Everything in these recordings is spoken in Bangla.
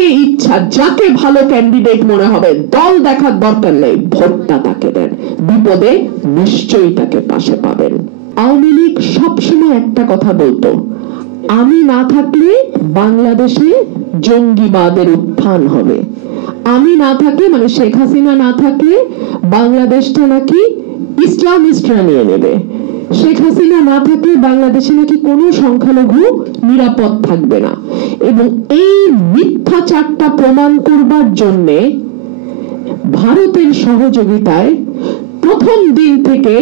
যাকে ইচ্ছা, যাকে ভালো ক্যান্ডিডেট মনে হবে, দল দেখার দরকার নেই, ভোটটা তাকে দেন, বিপদে নিশ্চয়ই তাকে পাশে পাবেন। আওয়ামী লীগ সবসময় একটা কথা বলতো, আমি না থাকলে বাংলাদেশে জঙ্গিবাদের উত্থান হবে, আমি না থাকলে, মানে শেখ হাসিনা না থাকলে বাংলাদেশটা নাকি ইসলামিস্টরা নিয়ে নেবে, শেখ হাসিনা না থাকলে বাংলাদেশে নাকি কোনো সংখ্যালঘু নিরাপদ থাকবে না। এবং এই মিথ্যাচারটা প্রমাণ করবার জন্যে ভারতের সহযোগিতায় প্রথম দিন থেকে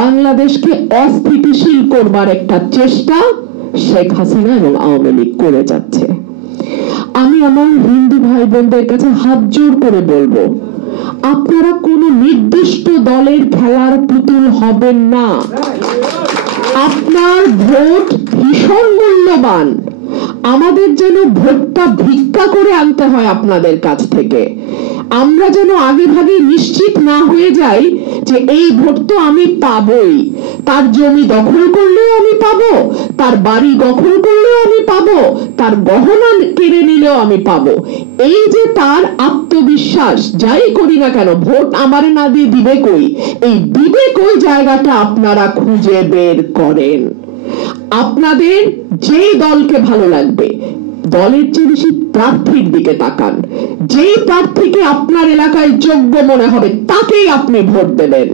বাংলাদেশকে অস্থিতিশীল করবার একটা চেষ্টা শেখ হাসিনা এবং আওয়ামী লীগ করে যাচ্ছে। আমি আমার হিন্দু ভাই বোনদের কাছে হাত জোর করে বলবো, আপনারা কোনো নির্দিষ্ট দলের খেলার পুতুল হবেন না। আপনার ভোট ভীষণ মূল্যবান, আমাদের যেন ভোটটা ভিক্ষা করে আনতে হয় আপনাদের কাছ থেকে। আমরা যেন আগে ভাগে নিশ্চিত না হয়ে যাই যে এই ভোট তো আমি পাবই, তার জমি দখল করলেও আমি পাবো, তার বাড়ি দখল করলেও আমি পাবো, তার গহনা কেড়ে নিলেও আমি পাবো। এই যে তার আত্মবিশ্বাস, যাই করি না কেন ভোট আমারে না দিয়ে দিবে কই, এই দিবে কই জায়গাটা আপনারা খুঁজে বের করেন। আপনাদের যেই দলকে ভালো লাগবে, দলের চেয়ে বেশি প্রার্থীর দিকে তাকান, যেই প্রার্থীকে আপনার এলাকায় যোগ্য মনে হবে তাকেই আপনি ভোট দেবেন।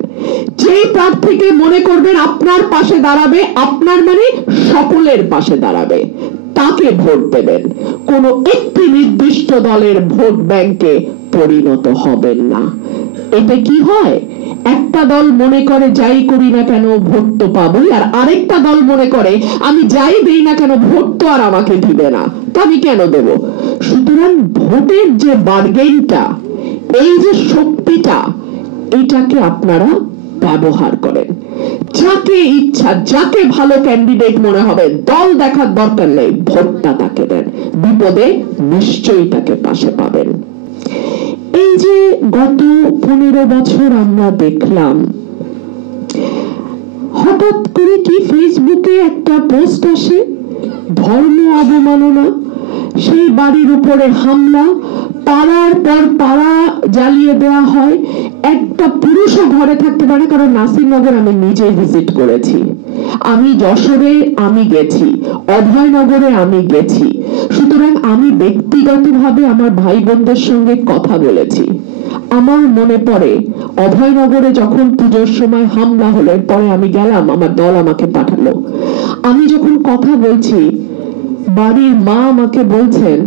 যেই প্রার্থীকে মনে করবেন আপনার পাশে দাঁড়াবে, আপনার মানে সকলের পাশে দাঁড়াবে, তাকে ভোট দেবেন। কোন একটি নির্দিষ্ট দলের ভোট ব্যাংকে পরিণত হবেন না। এতে কি হয়, একটা দল মনে করে যাই করি না কেন ভোট তো পাবোই, আর আরেকটা দল মনে করে আমি যাই দেই না কেন ভোট তো আর আমাকে দিবে না, তো আমি কেন দেব। সুতরাং ভোটের যে বার্গেনটা, এই যে শক্তিটা, এটাকে আপনারা ব্যবহার করেন। যাকে ইচ্ছা, যাকে ভালো ক্যান্ডিডেট মনে হবে, দল দেখার দরকার নেই, ভোটটা তাকে দেন, বিপদে নিশ্চয়ই তাকে পাশে পাবেন। এই যে গত 15 বছর আমরা দেখলাম, হঠাৎ করে কি ফেসবুকে একটা পোস্ট আসে, ধর্ম অবমাননা, সেই বাড়ির উপরে হামলা, পাড়ার পর পাড়া জ্বালিয়ে দেওয়া হয়, একটা পুরুষও ঘরে থাকতে পারে। কারণ নাসিরনগর আমি নিজে ভিজিট করেছি, আমি যশোরে আমি গেছি, অভয়নগরে আমি গেছি, সুতরাং আমি ব্যক্তিগতভাবে আমার ভাই বোনদের সঙ্গে কথা বলেছি। আমার মনে পড়ে অভয়নগরে যখন পুজোর সময় হামলা হলো, পরে আমি গেলাম, আমার দল আমাকে পাঠালো, আমি যখন কথা বলছি বাড়ির মা আমাকে বলছেন,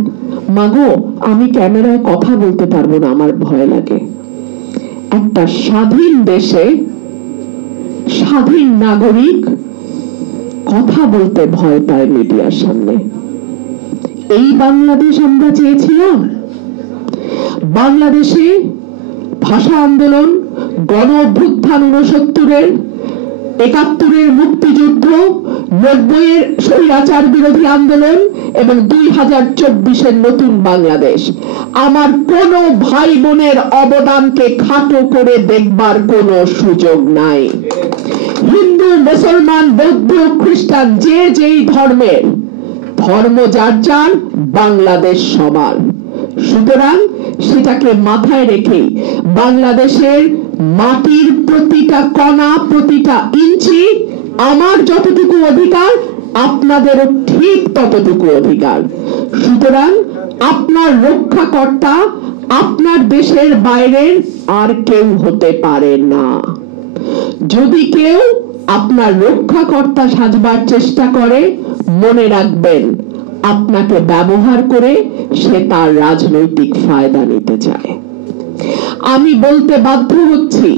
মাগো আমি ক্যামেরায় কথা বলতে পারবো না, আমার ভয় লাগে। একটা স্বাধীন দেশে স্বাধীন নাগরিক কথা বলতে ভয় পায় মিডিয়ার সামনে। এই বাংলাদেশ আমরা চেয়েছিলাম? বাংলাদেশে ভাষা আন্দোলন, গণ অভ্যুত্থান 69-এর, 71-এর মুক্তিযুদ্ধ, 90-এর স্বৈরাচার বিরোধী আন্দোলন এবং 2024-এর নতুন বাংলাদেশ, আমার কোন ভাই বোনের অবদানকে খাটো করে দেখবার কোনো সুযোগ নাই। হিন্দু, মুসলমান, বৌদ্ধ, খ্রিস্টান, যে যেই ধর্মের, ধর্ম যার যার, বাংলাদেশ সবার। সুতরাং সেটাকে মাথায় রেখে বাংলাদেশের মাটির প্রতিটা কণা, প্রতিটা ইঞ্চি আমার যতটুকু অধিকার, আপনাদেরও ঠিক ততটুকু অধিকার। সুতরাং আপনার রক্ষাকর্তা আপনার দেশের বাইরের আর কেউ হতে পারে না। যদি কেউ আপনার রক্ষাকর্তা সাজবার চেষ্টা করে, মনে রাখবেন আপনাকে ব্যবহার করে সে তার রাজনৈতিক ফায়দা নিতে চায়। আমি বলতে বাধ্য হচ্ছি,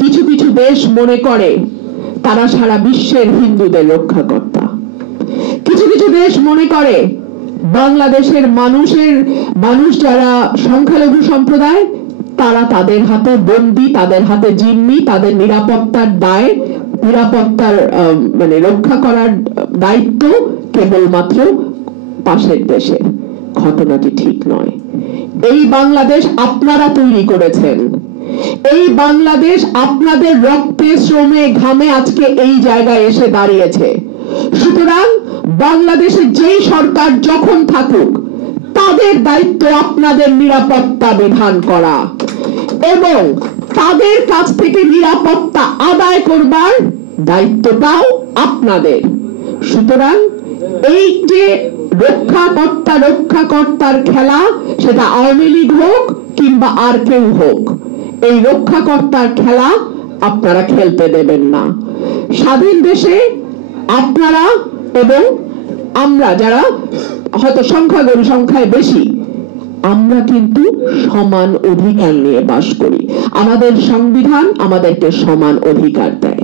কিছু কিছু দেশ মনে করে তারা সারা বিশ্বের হিন্দুদের রক্ষাকর্তা, কিছু কিছু দেশ মনে করে বাংলাদেশের মানুষ যারা সংখ্যালঘু সম্প্রদায়, তারা তাদের হাতে বন্দী, তাদের হাতে জিম্মি, তাদের নিরাপত্তার দায়, নিরাপত্তার মানে রক্ষা করার দায়িত্ব কেবলমাত্র পাশের দেশের। ঘটনাটি ঠিক নয়। এই বাংলাদেশ আপনারা তৈরি করেছেন, এই বাংলাদেশ আপনাদের রক্তে, শ্রমে, ঘামে আজকে এই জায়গায় এসে দাঁড়িয়েছে। সুতরাং বাংলাদেশের যেই সরকার যখন থাকুক, তাদের তাদের দায়িত্ব আপনাদের নিরাপত্তা বিধান করা এবং তাদের কাছ থেকে নিরাপত্তা আদায় করবার দায়িত্বটাও আপনাদের। সুতরাং এই যে রক্ষাকর্তার খেলা, সেটা আওয়ামী লীগ হোক কিংবা আর কেউ হোক, এই রক্ষাকর্তার খেলা আপনারা খেলতে দেবেন না। স্বাধীন দেশে আপনারা এবং আমরা যারা হয়তো সংখ্যাগুরু সংখ্যায় বেশি, আমরা কিন্তু সমান অধিকার নিয়ে বাস করি। আমাদের সংবিধান আমাদেরকে সমান অধিকার দেয়।